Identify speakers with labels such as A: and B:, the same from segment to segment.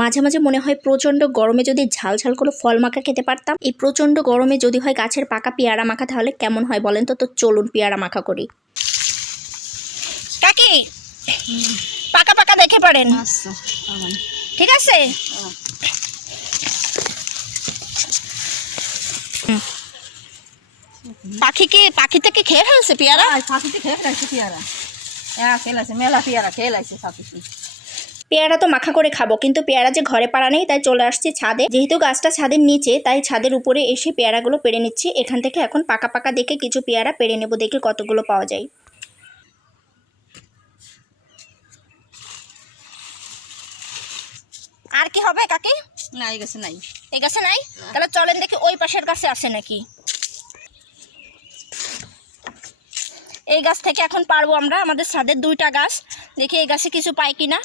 A: মাঝে মাঝে মনে হয় প্রচণ্ড গরমে যদি ঝাল ঝাল করে ফল মাখা খেতে পারতাম। এই প্রচণ্ড গরমে যদি হয় গাছের পাকা পেয়ারা মাখা তাহলে কেমন হয় বলেন তো? তো চলুন পেয়ারা মাখা করি। কাকি পাকা পাকা দেখে পারেন।
B: আচ্ছা
A: ঠিক আছে? পাখি কি পাখি থেকে খেয়ে ফেলছে পেয়ারা?
B: আর ফাঁকিতে খেয়ে ফেলাইছে পেয়ারা। হ্যাঁ খেলাইছে মেলা পেয়ারা খেলাইছে ফাঁকিতে
A: পেয়ারা তো মাখা করে খাব কিন্তু পেয়ারা যে ঘরে পাড়া নেই তাই চলে আসছি ছাদে। যেহেতু গাছটা ছাদের নিচে তাই ছাদের উপরে এসে পেয়ারাগুলো পেরে নিচ্ছি। এখান থেকে এখন পাকা পাকা দেখে কিছু পেয়ারা পেরে নেব দেখে কতগুলো পাওয়া যায়। আর কি হবে কাকি?
B: না এই গেছে নাই।
A: এই গাছে নাই? তাহলে চলেন দেখি ওই পাশের গাছে আছে নাকি। এই গাছ থেকে এখন পারব আমরা আমাদের ছাদের দুইটা গাছ। দেখি এই গাছে কিছু পাই কিনা।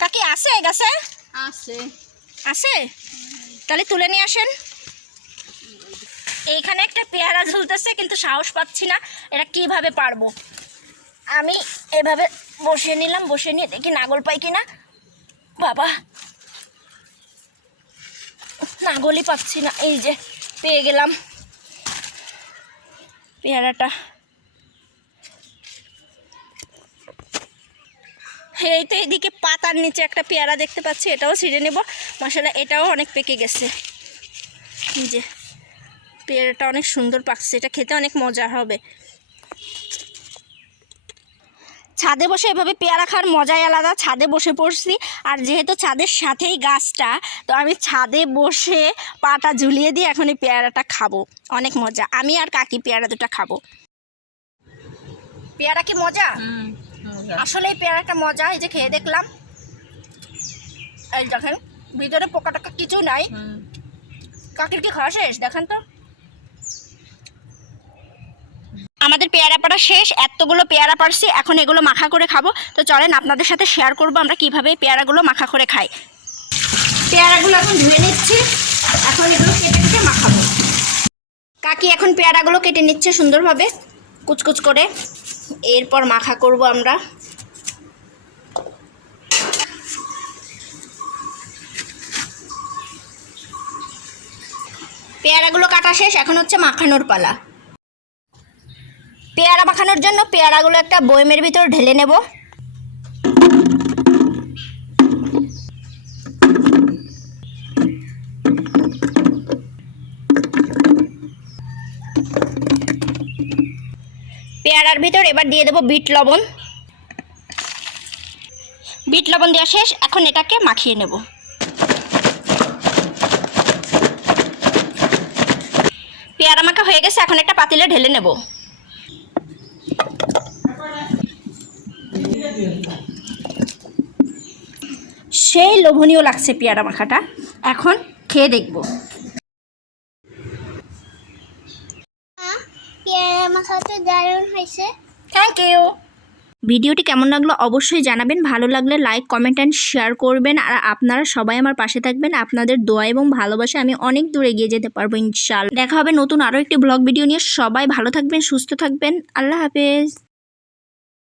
A: কাকি আছে গাছে?
B: আছে।
A: আছে? তাহলে তুলে নিয়ে আসেন। এইখানে একটা পেয়ারা ঝুলতেছে কিন্তু সাহস পাচ্ছি না এটা কীভাবে পারব। আমি এভাবে বসিয়ে নিলাম বসিয়ে নিয়ে দেখি নাগল পাই কিনা। বাবা নাগলই পাচ্ছি না এই যে পেয়ে গেলাম। পেয়ারাটা। এই তো এদিকে পাতার নিচে একটা পেয়ারা দেখতে পাচ্ছি, এটাও ছিঁড়ে নেব। মশলা এটাও অনেক পেকে গেছে। যে, পেয়ারাটা অনেক সুন্দর পাকছে, এটা খেতে অনেক মজা হবে। ছাদে বসে এভাবে পেয়ারা খাওয়ার মজাই আলাদা, ছাদে বসে পড়ছি। আর যেহেতু ছাদের সাথেই গাছটা, তো আমি ছাদে বসে পাটা ঝুলিয়ে দিয়ে এখন এই পেয়ারাটা খাব। অনেক মজা। আমি আর কাকি পেয়ারা দুটো খাব। পেয়ারা কি মজা? আসলে এই পেয়ারাটা মজা এই যে খেয়ে দেখলাম। এই দেখেন ভিতরে পোকা টোকা কিছু নাই। কাকির কি খাওয়া শেষ? দেখেন তো। আমাদের পেয়ারা পাড়া শেষ এতগুলো পেয়ারা পারছি এখন এগুলো মাখা করে খাব। তো চলেন আপনাদের সাথে শেয়ার করব আমরা কীভাবে পেয়ারাগুলো মাখা করে খাই। পেয়ারাগুলো এখন ধুয়ে নিচ্ছি এখন এগুলো কেটে কেটে মাখাবো। কাকি এখন পেয়ারাগুলো কেটে নিচ্ছে সুন্দরভাবে কুচকুচ করে। এরপর মাখা করব আমরা। পেয়ারাগুলো কাটা শেষ, এখন হচ্ছে মাখানোর পালা। পেয়ারা মাখানোর জন্য পেয়ারাগুলো একটা বয়মের ভিতর ঢেলে নেব। পেয়ারার ভিতর এবার দিয়ে দেবো বিট লবণ। বিট লবণ দেওয়া শেষ, এখন এটাকে মাখিয়ে নেব। পেয়ারা হয়ে গেছে এখন একটা পাতিলে ঢেলে নেব। সেই লোভনীয় লাগছে পেয়ারা মাখাটা। এখন খেয়ে দেখব।
C: পেয়ারা মাখাটা দারুণ হয়েছে।
A: থ্যাংক ইউ ভিডিওটি কেমন লাগল অবশ্যই জানাবেন। ভালো লাগলে লাইক কমেন্ট অ্যান্ড শেয়ার করবেন। আর আপনারা সবাই আমার পাশে থাকবেন। আপনাদের দোয়া এবং ভালোবাসা আমি অনেক দূর এগিয়ে যেতে পারব ইনশাল দেখা হবে নতুন আরও একটি ব্লগ ভিডিও নিয়ে। সবাই ভালো থাকবেন, সুস্থ থাকবেন। আল্লাহ হাফেজ।